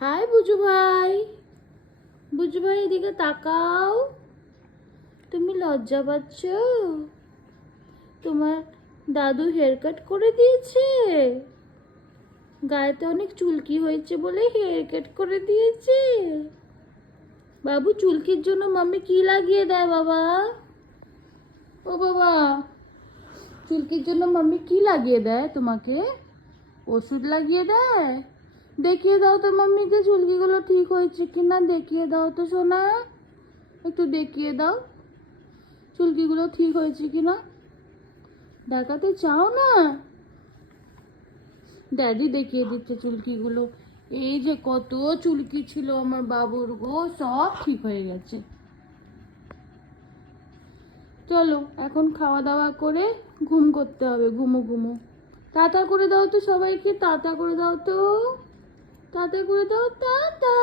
High Buju ভাই, বুজু ভাই এদিকে তাকাও। তুমি লজ্জা পাচ্ছ? তোমার দাদু হেয়ার কাট করে দিয়েছে। গায়েতে অনেক চুলকি হয়েছে বলে হেয়ার কাট করে দিয়েছে। বাবু চুলকির জন্য মাম্মি কি লাগিয়ে দেয় বাবা? ও বাবা, চুলকির জন্য মাম্মি কি লাগিয়ে দেয় তোমাকে? ওষুধ লাগিয়ে দেয়? দেখিয়ে দাও তো মাম্মিকে চুলকিগুলো ঠিক হয়েছে কিনা, দেখিয়ে দাও তো সোনা, একটু দেখিয়ে দাও চুলকিগুলো ঠিক হয়েছে কিনা। দেখাতে চাও না? ড্যাডি দেখিয়ে দিচ্ছে চুলকিগুলো। এই যে কত চুলকি ছিল আমার বাবুর গো, সব ঠিক হয়ে গেছে। চলো এখন খাওয়া দাওয়া করে ঘুম করতে হবে, ঘুমো ঘুমো। টাটা করে দাও তো সবাইকে, টাটা করে দাও তো, টাটা করে দাও, টাটা।